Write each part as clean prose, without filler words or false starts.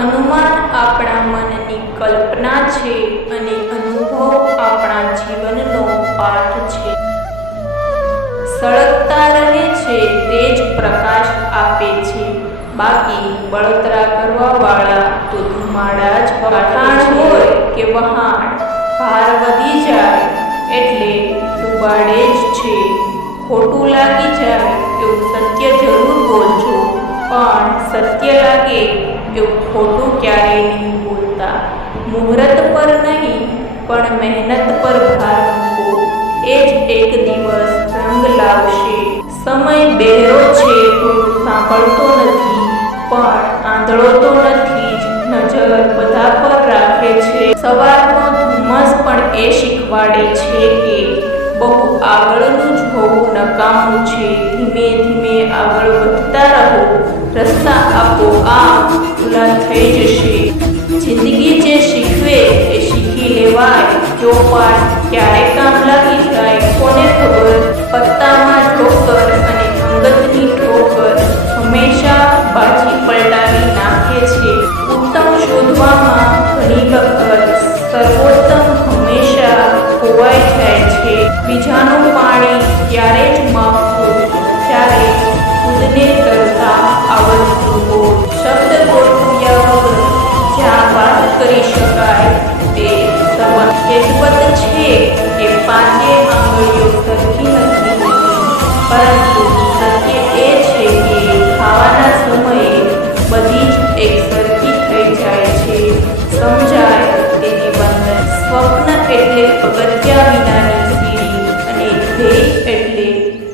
અનુમાન આપણા મનની કલ્પના છે અને અનુભવ આપણા જીવનનો પાઠ છે. સળગતા રહે છે તે જ પ્રકાશ આપે છે, બાકી બળતરા કરવાવાળા તો ધુમાડા જ વખાણ હોય કે વહાણ, ભાર વધી જાય એટલે ડૂબાડે જ છે. ખોટું લાગી જાય એવું સત્ય જરૂર બોલજો, પણ સત્ય લાગે એવું ખોટું ક્યારેય નહીં બોલતા. મુહૂર્ત પર નહીં પણ મહેનત પર ભાર મૂકો, એ જ એક દિવસ રંગ લાવશે. સમય બહેરો છે તો સાંભળતો નથી, પણ આંધળો તો નથી જ, નજર બધા પર રાખે છે. સવારનો ધુમ્મસ પણ એ શીખવાડે છે કે બહુ આગળનું જોવું નકામું છે. ધીમે ધીમે આગળ વધતા રહો, રસ્તા આપોઆપ ખુલ્લા થઈ જશે. જિંદગી જે શીખવે એ શીખી લેવાય. જો પાઠ ક્યારે કામ લાગી જાય કોને ખબર. પત્તામાં ઠોકર અને અંગતની ઠોકર હંમેશા બાજી પલટાવી નાખે છે. ઉત્તમ શોધવામાં ઘણી વખત સર્વોત્તમ હંમેશા ખોવાઈ જાય છે. બીજાનું પાણી ત્યારે જ માપવું જ્યારે ખુદને તરતા આવડતું હોય. શબ્દ ગોઠવ્યા વગર જ્યાં વાત કરી શકાય તે કહેવત છે કે પાંચે આંગળીઓ સરખી નથી હોતી, પરંતુ સત્ય એ છે કે ખાવાના સમયે બધી જ એક સરખી થઈ જાય છે. સમજાય તેને બંધન. સ્વપ્ન એટલે પગથિયા વિનાની સીડી અને ધ્યેય એટલે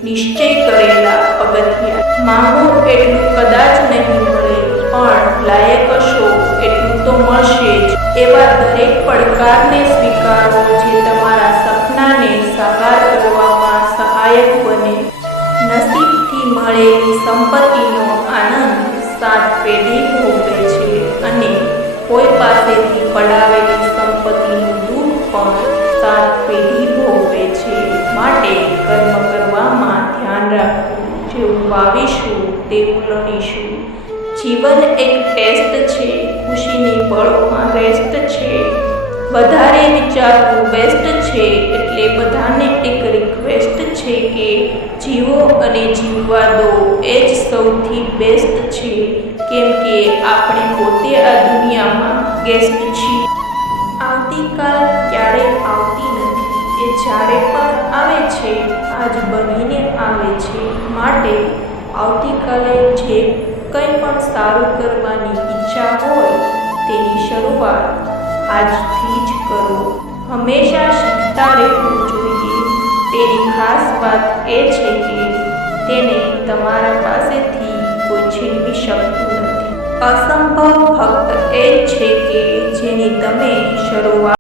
નિશ્ચય કરેલા પગથિયા. માંગો એટલું કદાચ નહીં મળે, પણ લાયક હશો એટલું તો મળશે જ. એવા દરેક પડકારને સ્વીકારો જે તમારા સપનાને સાકાર કરવામાં સહાયક બને. નસીબથી મળેલી સંપત્તિનો આનંદ 7 પેઢી ભોગવે છે અને કોઈ પાસેથી પડાવેલી સંપત્તિનું દુઃખ પણ 7 પેઢી ભોગવે છે. માટે કર્મ કરવામાં ધ્યાન રાખવું. જેવું વાવીશું તેવું લણીશું. જીવન એક ટેસ્ટ છે, ખુશીની પળોમાં રેસ્ટ છે. વધારે વિચારવું બેસ્ટ છે. એટલે બધાને એક રિક્વેસ્ટ છે કે જીવો અને જીવવા દો, એ જ સૌથી બેસ્ટ છે. કેમ કે આપણે પોતે આ દુનિયામાં ગેસ્ટ છીએ. આવતીકાલ ક્યારેય આવતી નથી, એ જ્યારે પણ આવે છે આજ બનીને આવે છે. માટે આવતીકાલે જે કંઈ પણ સારું કરવાની ઈચ્છા હોય તેની શરૂઆત આજથી જ કરો. હંમેશા શીખતા રહેવું જોઈએ. તેની ખાસ વાત એ છે કે તેને તમારા પાસેથી કોઈ છીનવી શકતું નથી. અસંભવ ફક્ત એ જ છે કે જેની તમે શરૂઆત